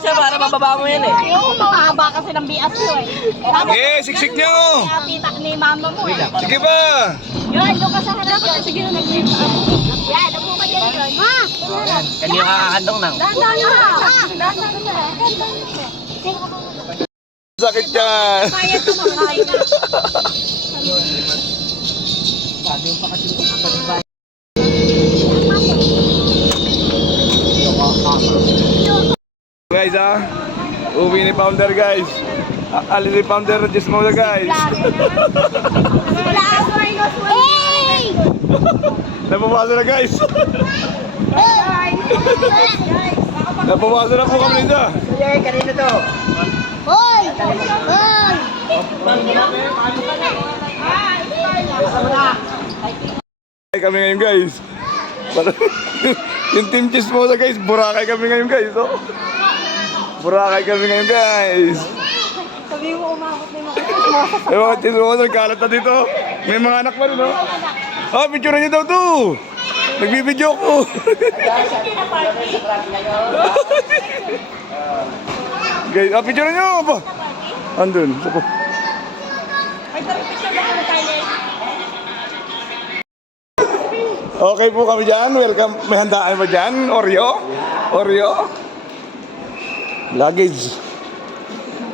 Siya para mababa mo yan eh. Yung mahaba kasi ng bias mo eh. Siksik nyo! Tita ni mama mo eh. Sige ba? Yun, doon ka sa harap yun. Sige na nag-iip. Yan, upo ka dyan yun. Ma! Kanina kakakandong nang. Dandan na! Sakit yan! Kaya tumangay ka. Guys uwi ni Pounder guys. Alis ni Pounder, just mo na guys. Hey! Napapasa na guys. Napapasa na po kami nito. Kanina to. Hoy! Hoy! Ay kami ngayon guys. Yung team cheese mo guys, Boracay kami ngayon guys. Oh. Boracay kami ngayon guys. Sabi mo umabot na yung mga Ay mga cheese mo, nagkalat na dito. May mga anak pa rin oh. Oh, picture niyo daw to. Nagbibideo ko. Guys, picture niyo ba? Andun. Okay po kami dyan. Welcome. May handaan ba dyan? Oreo? Oreo? Luggage.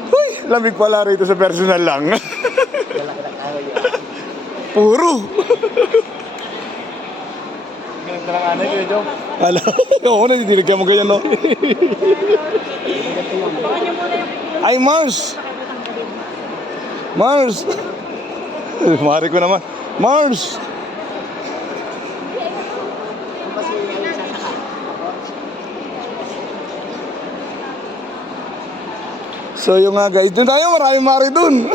Uy, lamig pala rito sa personal lang. Puro. Ganang kayo, Jom. Alam, oo, nadidinig mo ganyan, no? Ay, Mars! Mars! Mari ko naman. Mars! So yung nga guys, doon tayo, maraming mari doon.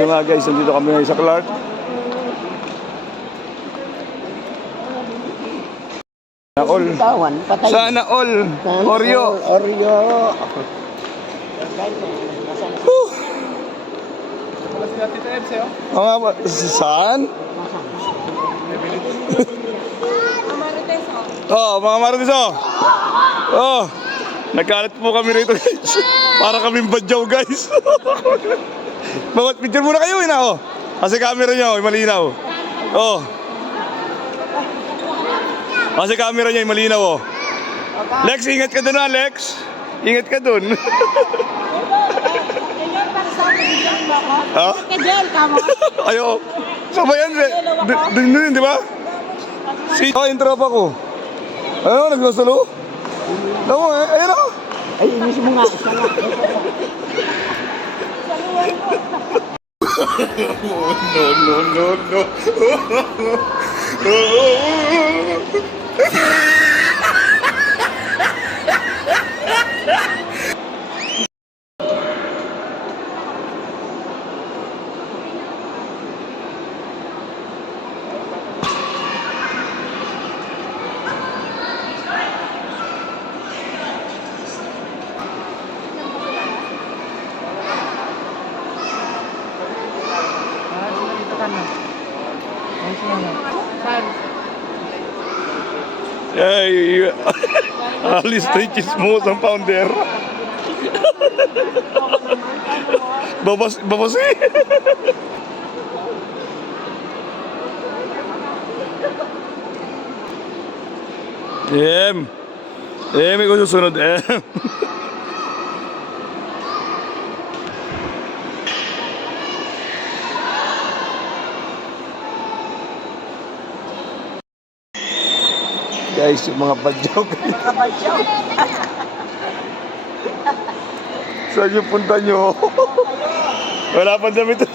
Yung nga guys, nandito kami ngayon sa Clark. Sana all. Sana all. Oreo. Oreo. Oo nga ba? Saan? Oh, mga Marites oh. Oh. Nagkalat po kami rito guys. Para kaming badyaw guys. Bawat picture muna kayo na oh. Kasi camera niyo malinaw. Oh. Kasi camera niya malinaw oh. Lex, ingat ka dun ha, Lex. Ingat ka dun. Ha? Kajel ka mo. Ayo. So ba yan? Dun, di ba? Oh, yung tropa ko. Ano, nagsasalo? Ano mo eh? Ayun ako. Ay, inis mo nga. Isa nga. No. Ay, alis na yung chismos ang Pounder. Babas eh. May susunod Guys, yung mga badyaw. Saan yung punta nyo? Wala pang damit.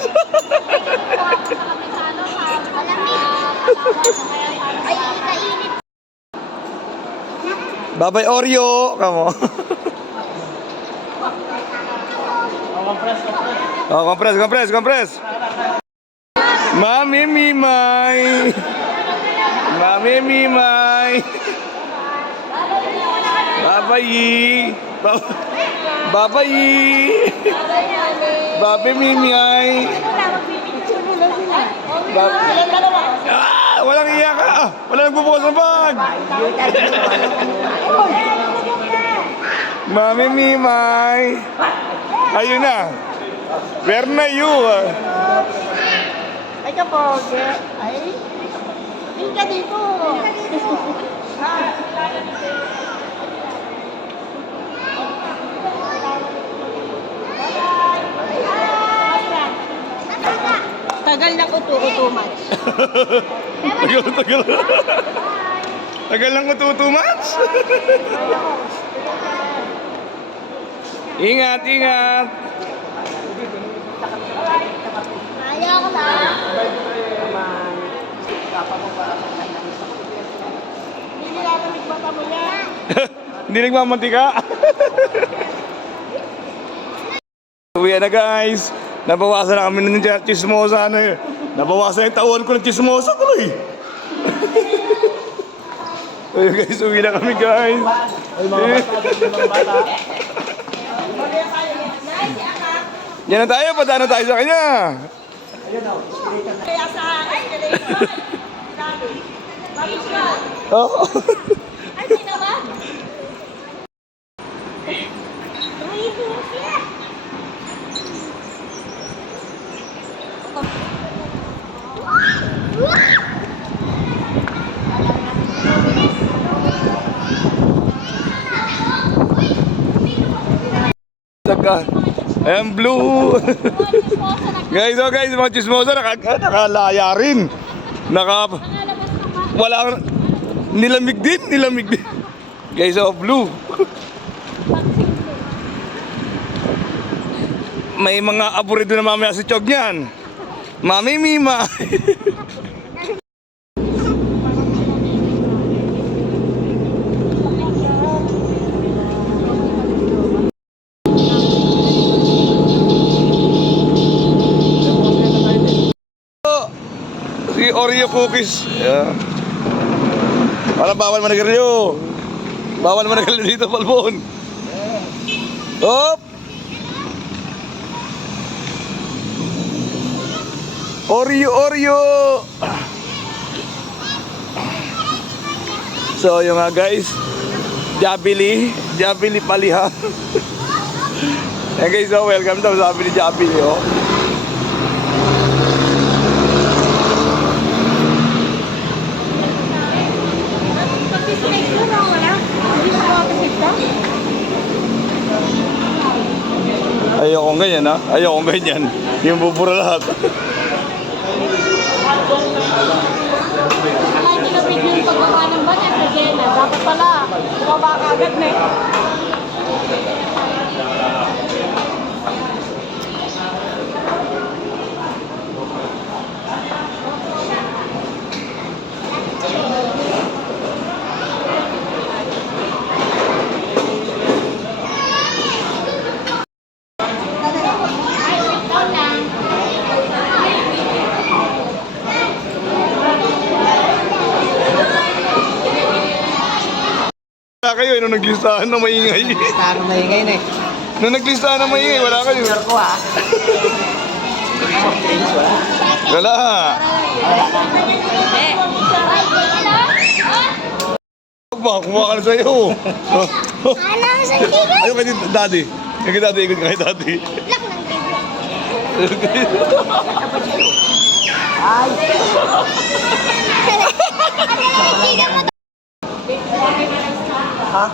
Babay Oreo! Kamo. Oh, compress. Mami Mimay! Mami Mimay! Babayi! Babayi! Babi Mimay! Walang iyak ka! Wala nagbubukas ng bag! Mami Mimay! Ayun na! Where na you? Ay, kapoge. Ay. Hindi ka dito. Tagal na kuto much. Tagal. Tagal lang ko 2 months. Ingat, ingat. Ayaw ko na. Hindi nilalamig ba mo yan? Hindi nagmamantika. Uwi na guys. Nabawasan na kami ng chismosa. Nabawasan yung tawon ko ng chismosa tuloy. Ayun guys, uwi na kami guys. Ay, mga bata. Yan na tayo, padaan na tayo sa kanya. Kaya sa akin, Bakit ka? Oo. Ay, di na ba? Tumihito siya. Saka, ayan blue. Guys, oh guys, mga chismosa, nakalaya rin. Wala, nilamig din. Guys, oh blue. May mga aburido na mamaya si Chog niyan. Mami Mima. Si Oreo cookies. Yeah. Para bawal managalyo. Bawal managalyo dito, Balbon. Hop! Oreo! So, yung nga guys, Jabili Paliha. Hey guys, so welcome daw, sabi ni Jabili, oh. Ayokong ganyan, ha? Ayokong ganyan. Yung bubura lahat. Hindi na bigyan yung pagbaba ng banet sa Jenna. Dapat pala, bumaba ka agad na eh. Wala kayo, nung naglistahan na maingay. Taro na yung ngayon eh. Nung naglistahan na maingay, wala kayo. Sure ko ha. Wala. Kumaha ka na sa'yo. Ano sa tigil? Ayaw kay daddy. Kay daddy, ikot ka kay daddy. Lock ng tigil. Ha?